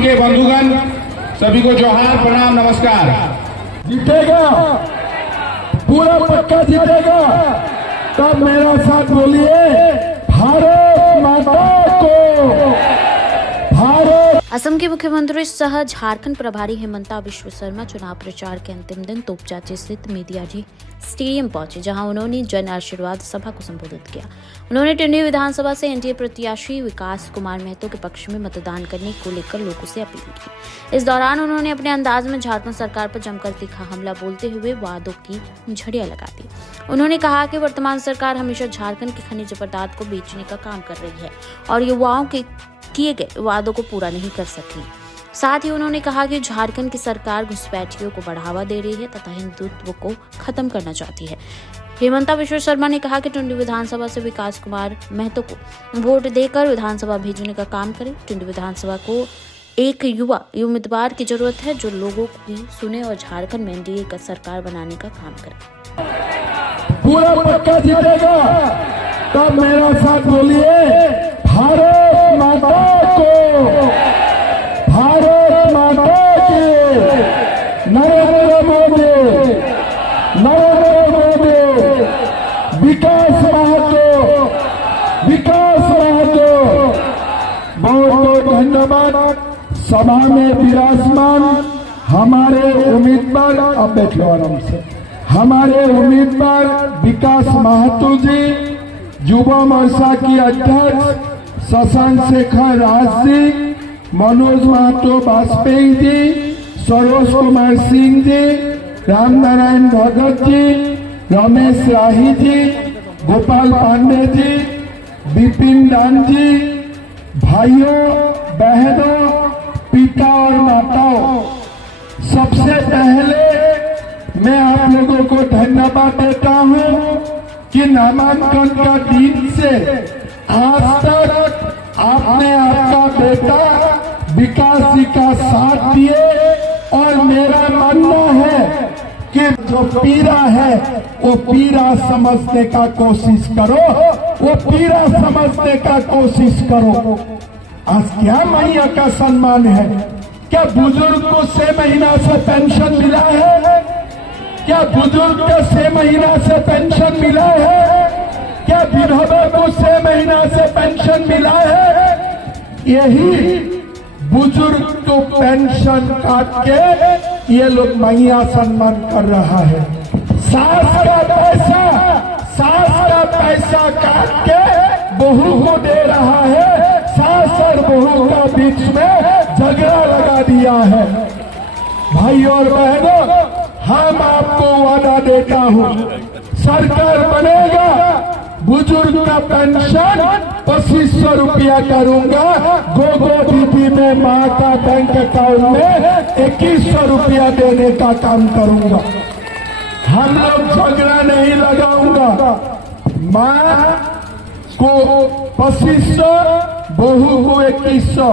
Party के बंधुगण सभी को जोहार, प्रणाम, नमस्कार। जीतेगा, पूरा पक्का जीतेगा। तब मेरा साथ बोलिए, भारत माता को। भारत। असम के मुख्यमंत्री सह झारखंड प्रभारी हेमंता बिश्व शर्मा चुनाव प्रचार के अंतिम दिन तोपचांची स्थित मेदियाजी स्टेडियम पहुंचे, जहां उन्होंने जन आशीर्वाद सभा को संबोधित किया। उन्होंने टुंडी विधानसभा से एनडीए प्रत्याशी विकास कुमार महतो के पक्ष में मतदान करने को लेकर लोगों से अपील की। इस दौरान उन्होंने अपने अंदाज में झारखंड सरकार पर जमकर तीखा हमला बोलते हुए वादों की झड़ियां लगा दी। उन्होंने कहा कि वर्तमान सरकार हमेशा झारखंड के खनिज पदार्थ को बेचने का काम कर रही है और युवाओं के किए गए वादों को पूरा नहीं कर सकी। साथ ही उन्होंने कहा कि झारखंड की सरकार घुसपैठियों को बढ़ावा दे रही है तथा हिंदुत्व को खत्म करना चाहती है। हेमंता बिश्व शर्मा ने कहा कि टुंडी विधानसभा से विकास कुमार महतो को वोट देकर विधानसभा भेजने का काम करें। टुंडी विधानसभा को एक युवा उम्मीदवार की जरूरत है जो लोगों की सुने और झारखंड में एनडीए का सरकार बनाने का काम करे। पूरा पक्का जीतेगा। तब मेरा साथ बोलिए, भारत माता को। भारत माता के। नरेंद्र मोदी, नरेंद्र मोदी, विकास महतो, विकास महतो। बहुत बहुत धन्यवाद। सभा में विराजमान हमारे उम्मीदवार, अब बैठ लो आराम से, हमारे उम्मीदवार विकास महतो जी, युवा मोर्चा की अध्यक्ष शशांक शेखर राज जी, मनोज महतो वाजपेयी जी, सरोज कुमार सिंह जी, राम नारायण भगत जी, रमेश राही जी, गोपाल पांडे जी, विपिन दान जी, भाइयों बहनों, पिता और माताओं, सबसे पहले मैं आप लोगों को धन्यवाद देता हूं कि नामांकन का दिन से आज तक आपने आपका बेटा विकास जी का साथ दिए और मेरा मानना है कि जो पीड़ा है वो पीड़ा समझने का कोशिश करो, वो पीड़ा समझने का कोशिश करो। आज क्या मैया का सम्मान है? क्या बुजुर्ग को 6 महीना से पेंशन मिला है? क्या बुजुर्ग को 6 महीना से पेंशन मिला है? क्या विधवा को 6 महीना से पेंशन मिला है? यही बुजुर्ग को पेंशन काट के ये लोग मैया सम्मान कर रहा है। सास का पैसा काट के बहू को दे रहा है। सास और बहू का बीच में झगड़ा लगा दिया है। भाई और बहनों, हम आपको वादा देता हूँ, सरकार बनेगा, बुजुर्ग का पेंशन 2500 रुपया करूंगा, गोगो दीदी में माँ का बैंक अकाउंट में 2100 रुपया देने का काम करूंगा। हम लोग झगड़ा नहीं लगाऊंगा। माँ को 2500, बहू को 2100,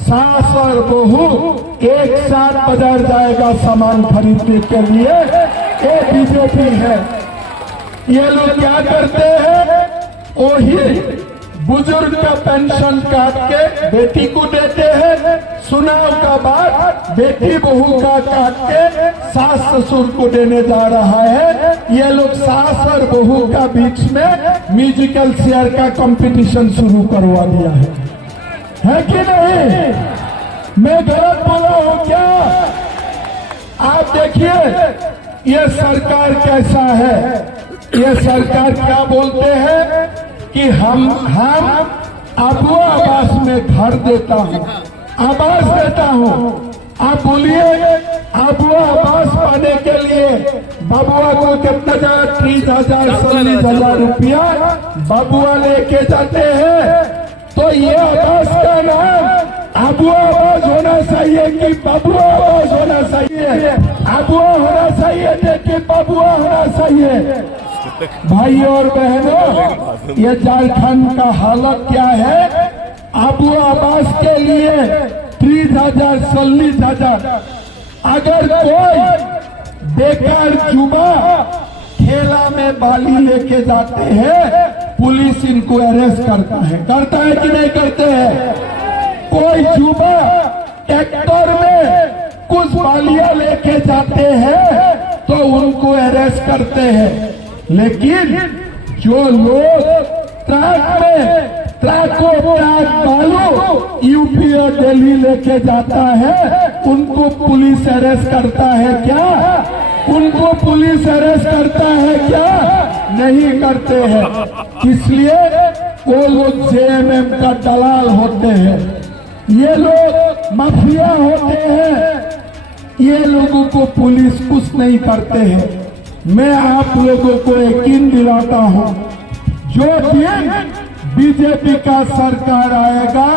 सास और बहू एक साथ बाजार जाएगा सामान खरीदने के लिए। ये बीजेपी है। ये लोग क्या करते हैं? वही बुजुर्ग का पेंशन काट के बेटी को देते हैं, चुनाव का बाद बेटी बहू का काट के सास ससुर को देने जा रहा है। ये लोग सास और बहू का बीच में म्यूजिकल चेयर का कंपटीशन शुरू करवा दिया है कि नहीं? मैं गलत बोला हूं क्या? आप देखिए ये सरकार कैसा है। ये सरकार क्या बोलते हैं कि हम अबुआ आवास में घर देता हूँ, आवास देता हूँ। आप बोलिए अबुआ आवास पाने के लिए बबुआ को कितना 30,000 40,000 रुपया बबुआ लेके जाते हैं। तो ये आवास का नाम अबुआ आवास होना चाहिए कि बबुआ आवास होना चाहिए? अबुआ होना चाहिए कि बबुआ होना चाहिए? भाई और बहनों, ये झारखंड का हालत क्या है? अबुआ आवास के लिए 30,000 40,000। अगर कोई बेकार युवा ठेला में बाली लेके जाते हैं, पुलिस इनको अरेस्ट करता है कि नहीं करते हैं? कोई युवा ट्रैक्टर में कुछ बालिया लेके जाते हैं तो उनको अरेस्ट करते हैं, लेकिन जो लोग ट्रकों बालू यूपी और दिल्ली लेके जाता है उनको पुलिस अरेस्ट करता है क्या? उनको पुलिस अरेस्ट करता है क्या? नहीं करते हैं। इसलिए वो लोग जेएमएम का दलाल होते हैं, ये लोग माफिया होते हैं, ये लोगों को पुलिस कुछ नहीं करते हैं। मैं आप लोगों को यकीन दिलाता हूं, जो दिन बीजेपी का सरकार आएगा,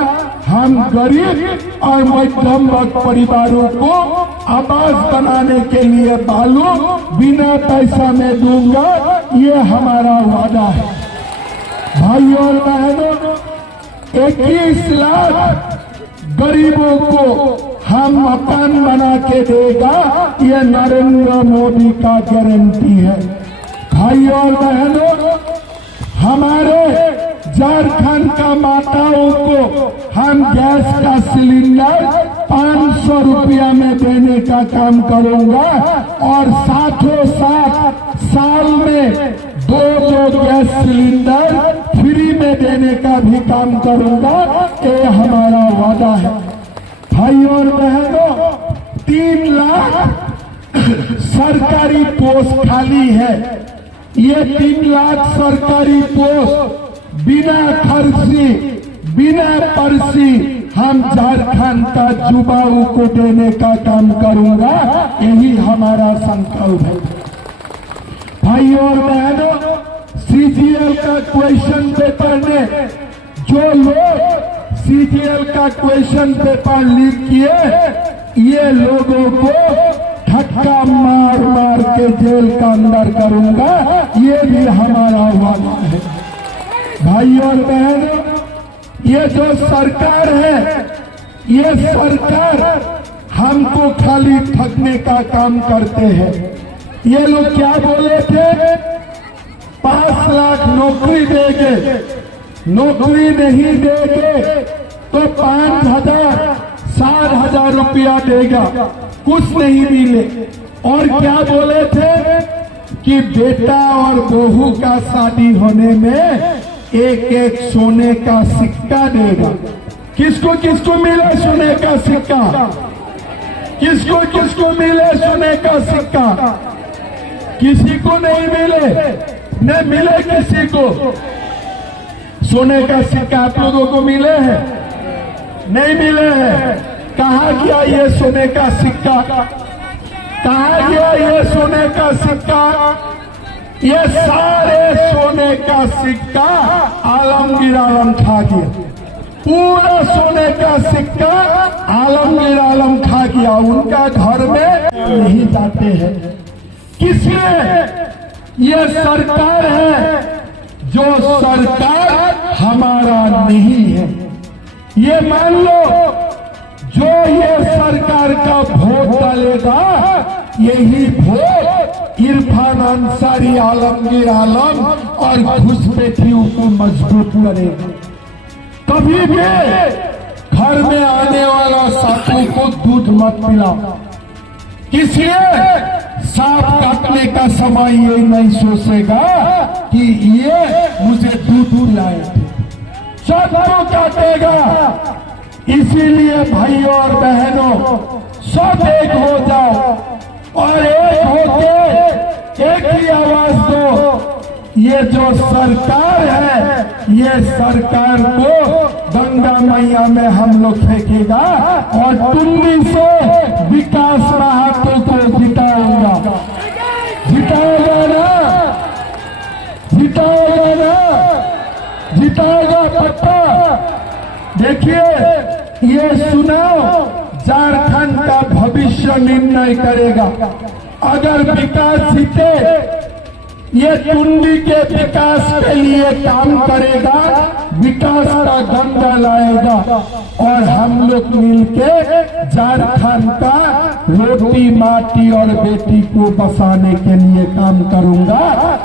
हम गरीब और मध्यम वर्ग परिवारों को आवास बनाने के लिए बालू बिना पैसा में दूंगा, ये हमारा वादा है। भाइयों और बहनों, 21 लाख गरीबों को हम मकान बना के देगा, ये नरेंद्र मोदी का गारंटी है। भाइयों और बहनों, हमारे झारखंड का माताओं को हम गैस का सिलेंडर 500 रुपया में देने का काम करूंगा और साथों साथ साल में 2 गैस सिलेंडर फ्री में देने का भी काम करूंगा, ये हमारा वादा है। भाइयों और बहनों, 3 लाख सरकारी पोस्ट खाली है। ये 3 लाख सरकारी पोस्ट बिना खर्ची, बिना पर्ची हम झारखंड का युवाओं को देने का काम करूंगा, यही हमारा संकल्प है। भाइयों और बहनों, सीजीएल का क्वेश्चन पेपर में जो लोग सीजीएल का क्वेश्चन पेपर लीक किए, ये लोगों को धक्का मार मार के जेल का अंदर करूंगा, ये भी हमारा वादा है। भाइयों और बहनों, ये जो सरकार है, ये सरकार हमको खाली ठगने का काम करते हैं। ये लोग क्या बोले थे? 5 लाख नौकरी देंगे, नौकरी नहीं देंगे तो 5,000 7,000 रुपया देगा, कुछ नहीं मिले। और क्या बोले थे कि बेटा और बहू का शादी होने में 1-1 सोने का सिक्का देगा। किसको किसको मिले सोने का सिक्का? किसको किसको मिले सोने का सिक्का? किसी को नहीं मिले, न मिले किसी को। सोने का सिक्का आप लोगों को मिले हैं? नहीं मिले हैं। कहाँ गया ये सोने का सिक्का? कहाँ गया ये सोने का सिक्का? ये सारे सोने का सिक्का आलमगीर आलम खा गया। पूरा सोने का सिक्का आलमगीर आलम खा गया। उनका घर में नहीं जाते हैं। किसलिए? ये सरकार है जो सरकार हमारा नहीं है। ये मान लो, जो ये सरकार का वोट डालेगा, यही वोट इरफान अंसारी, आलमगीर आलम और घुसपैठियों को मजबूत करेगा। कभी भी घर में आने वाला साथी को दूध मत पिलाओ। इसलिए सांप काटने का समय ये नहीं सोचेगा कि ये मुझे दूध पिलाए थे, सबको काटेगा। इसीलिए भाइयों और बहनों, सब एक हो जाओ और एक होके एक ही आवाज दो। ये जो सरकार है, ये सरकार को गंगा मैया में हम लोग फेंकेगा और टुंडी से विकास महातो को जिताएगा। जिताएगा ना? जिताएगा ना? जिताएगा पक्का। देखिए, ये चुनाव झारखंड का भविष्य निर्णय करेगा। अगर विकास जीते, ये टुंडी के विकास के लिए काम करेगा, विकास का गंगा लाएगा और हम लोग मिलके झारखंड का रोटी माटी और बेटी को बसाने के लिए काम करूंगा।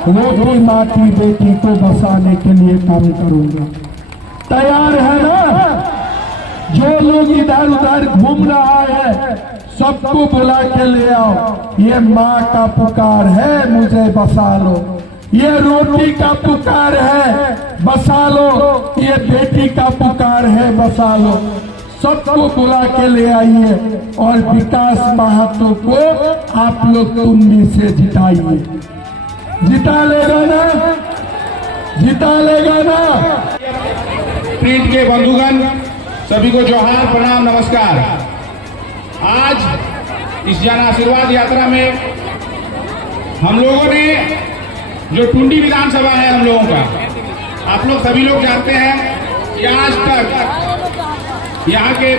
रोटी माटी बेटी को बसाने के लिए काम करूंगा। तैयार है ना? जो लोग इधर उधर घूम रहा है सबको बुला के ले आओ। ये माँ का पुकार है, मुझे बसा लो। ये रोटी का पुकार है, बसा लो। ये बेटी का पुकार है, बसा लो। सबको बुला के ले आइए और विकास महतो को आप लोग टुंडी से जिताइए। जिता लेगा ना? जिता लेगा ना? प्रीत के बंधुगण सभी को जोहार, प्रणाम, नमस्कार। आज इस जन आशीर्वाद यात्रा में हम लोगों ने जो टुंडी विधानसभा है हम लोगों का, आप लोग सभी लोग जानते हैं कि आज तक यहाँ के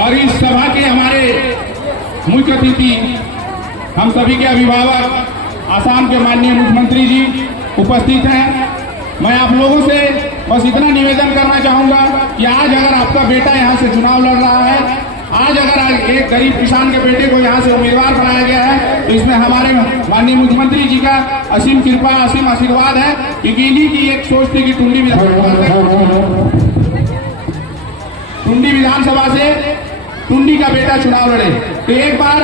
और इस सभा के हमारे मुख्य अतिथि हम सभी के अभिभावक आसाम के माननीय मुख्यमंत्री जी उपस्थित हैं। मैं आप लोगों से बस इतना निवेदन करना चाहूंगा कि आज अगर आपका बेटा यहाँ से चुनाव लड़ रहा है, आज अगर एक गरीब किसान के बेटे को यहाँ से उम्मीदवार बनाया गया है, तो इसमें हमारे माननीय मुख्यमंत्री जी का असीम कृपा, असीम आशीर्वाद है। क्योंकि इन्हीं की एक सोच थी कि टुंडी विधानसभा से टुंडी का बेटा चुनाव लड़े। तो एक बार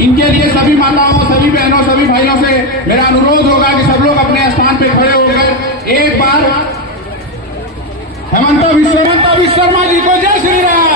इनके लिए सभी माताओं, सभी बहनों, सभी भाइयों से मेरा अनुरोध होगा कि सब लोग अपने स्थान पे खड़े होकर एक बार हेमंत विश्व शर्मा जी को जय श्री राम।